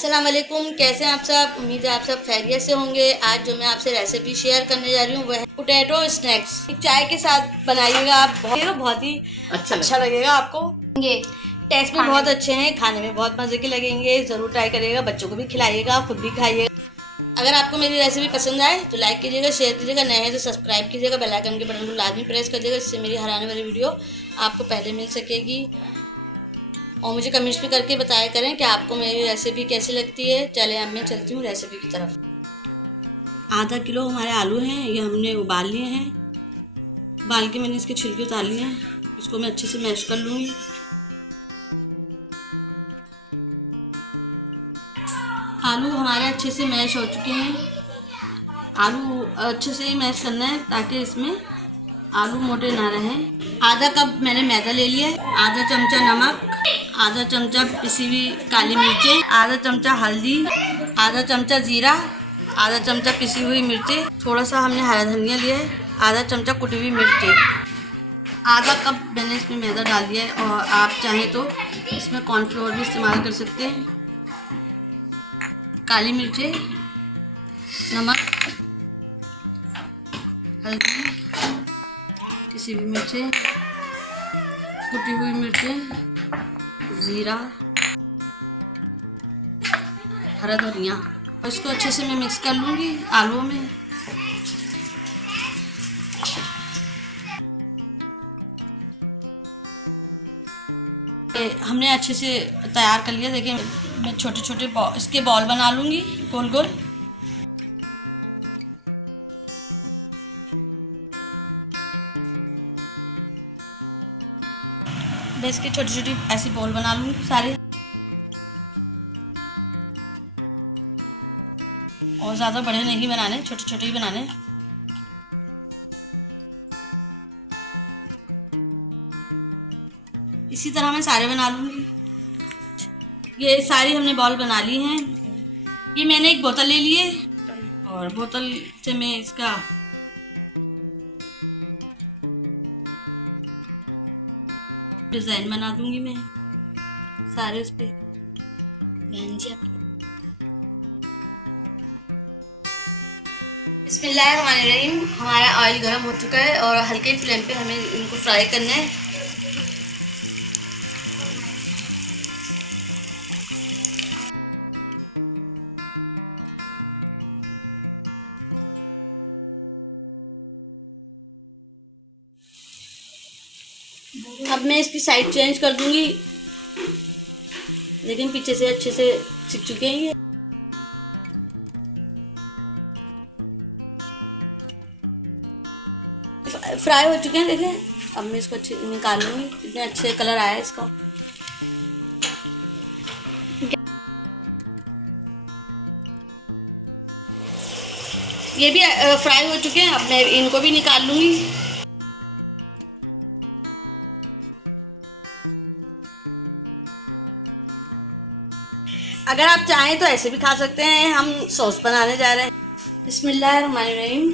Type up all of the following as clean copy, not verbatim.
अस्सलाम वालेकुम, कैसे हैं आप सब। उम्मीद है आप सब खैरियत से होंगे। आज जो मैं आपसे रेसिपी शेयर करने जा रही हूँ वह है पोटैटो स्नैक्स। चाय के साथ बनाइएगा आप, बहुत ही अच्छा लगेगा आपको। ये टेस्ट में बहुत अच्छे हैं, खाने में बहुत मज़े के लगेंगे। ज़रूर ट्राई करिएगा, बच्चों को भी खिलाइएगा, खुद भी खाइएगा। अगर आपको मेरी रेसिपी पसंद आए तो लाइक कीजिएगा, शेयर कीजिएगा, नए हैं तो सब्सक्राइब कीजिएगा, बेल आइकन के बटन को लाजमी प्रेस कर दीजिएगा, इससे मेरी हर आने वाली वीडियो आपको पहले मिल सकेगी। और मुझे कमेंट्स भी करके बताया करें कि आपको मेरी रेसिपी कैसी लगती है। चले अब मैं चलती हूँ रेसिपी की तरफ। आधा किलो हमारे आलू हैं, ये हमने उबाल लिए हैं। उबाल के मैंने इसके छिलके उतार लिए हैं। इसको मैं अच्छे से मैश कर लूँगी। आलू हमारे अच्छे से मैश हो चुके हैं। आलू अच्छे से ही मैश करना है ताकि इसमें आलू मोटे ना रहें। आधा कप मैंने मैदा ले लिया है, आधा चमचा नमक, आधा चमचा पिसी हुई काली मिर्चें, आधा चमचा हल्दी, आधा चमचा जीरा, आधा चमचा पिसी हुई मिर्चें, थोड़ा सा हमने हरा धनिया लिया है, आधा चमचा कुटी हुई मिर्चें। आधा कप मैंने इसमें मैदा डाल दिया है और आप चाहें तो इसमें कॉर्नफ्लोर भी इस्तेमाल कर सकते हैं। काली मिर्चें, नमक, हल्दी, पिसी हुई मिर्चें, कुटी हुई मिर्चें, जीरा, हरा धनिया। इसको अच्छे से मैं मिक्स कर लूँगी आलूओं में। हमने अच्छे से तैयार कर लिया। देखिए मैं छोटे छोटे इसके बॉल बना लूँगी गोल गोल। मैं इसकी छोटी छोटी ऐसी बॉल बना लूँगी सारे, और ज़्यादा बड़े नहीं बनाने, छोटे छोटे ही बनाने। इसी तरह मैं सारे बना लूँगी। ये सारी हमने बॉल बना ली हैं। ये मैंने एक बोतल ले ली है और बोतल से मैं इसका डिज़ाइन बना दूँगी। मैं सारे उस पर बिस्मिल्लाहिर्रहमानिर्रहीम। हमारा ऑयल गर्म हो चुका है और हल्के फ्लेम पे हमें इनको फ्राई करना है। अब मैं इसकी साइड चेंज कर दूंगी, लेकिन पीछे से अच्छे से सिक चुके हैं ये। फ्राई हो चुके हैं देखें। अब मैं इसको अच्छे निकाल लूँगी। इतने अच्छे कलर आया है इसका। ये भी फ्राई हो चुके हैं। अब मैं इनको भी निकाल लूँगी। अगर आप चाहें तो ऐसे भी खा सकते हैं। हम सॉस बनाने जा रहे हैं। बिस्मिल्लाहिर्रहमानिर्रहीम।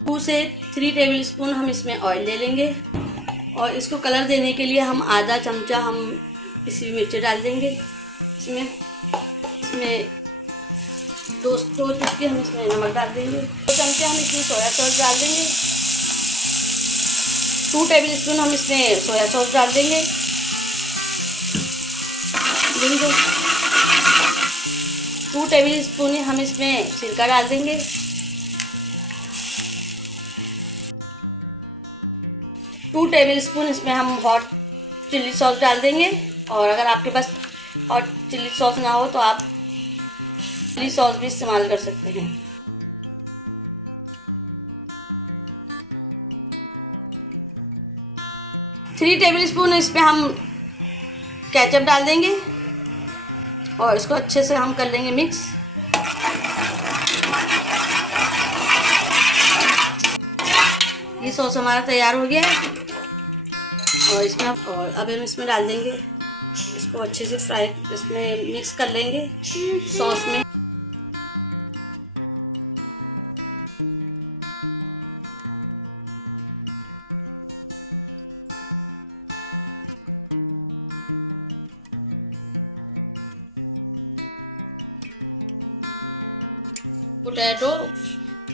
2 से 3 टेबल स्पून हम इसमें ऑयल ले लेंगे और इसको कलर देने के लिए हम आधा चमचा हम पिसी हुई मिर्ची डाल देंगे इसमें। 2 चुटकी हम इसमें नमक डाल देंगे। 2 चमचे हम इसमें सोया सॉस डाल देंगे। 2 टेबल स्पून हम इसमें सोया सॉस डाल देंगे। 2 टेबल स्पून हम इसमें सिरका डाल देंगे। 2 टेबल स्पून इसमें हम हॉट चिल्ली सॉस डाल देंगे। और अगर आपके पास हॉट चिल्ली सॉस ना हो तो आप चिल्ली सॉस भी इस्तेमाल कर सकते हैं। 3 टेबल स्पून इसमें हम केचप डाल देंगे और इसको अच्छे से हम कर लेंगे मिक्स। ये सॉस हमारा तैयार हो गया है और अब हम इसमें डाल देंगे। इसको अच्छे से फ्राई इसमें मिक्स कर लेंगे सॉस में। पोटैटो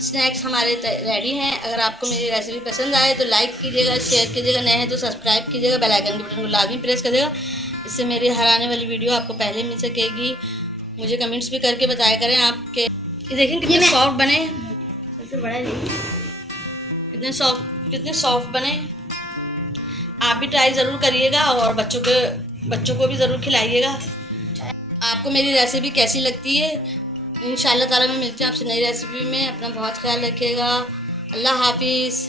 स्नैक्स हमारे रेडी हैं। अगर आपको मेरी रेसिपी पसंद आए तो लाइक कीजिएगा, शेयर कीजिएगा, नए हैं तो सब्सक्राइब कीजिएगा, बेल आइकन के बटन को लाजमी प्रेस करिएगा, इससे मेरी हर आने वाली वीडियो आपको पहले मिल सकेगी। मुझे कमेंट्स भी करके बताया करें आपके। ये देखें कितने सॉफ्ट बने, सबसे बड़ा कितने सॉफ्ट बने। आप भी ट्राई ज़रूर करिएगा और बच्चों को भी ज़रूर खिलाइएगा। आपको मेरी रेसिपी कैसी लगती है? इंशाल्लाह ताला मैं मिलती हूँ आपसे नई रेसिपी में। अपना बहुत ख्याल रखिएगा। अल्लाह हाफिज़।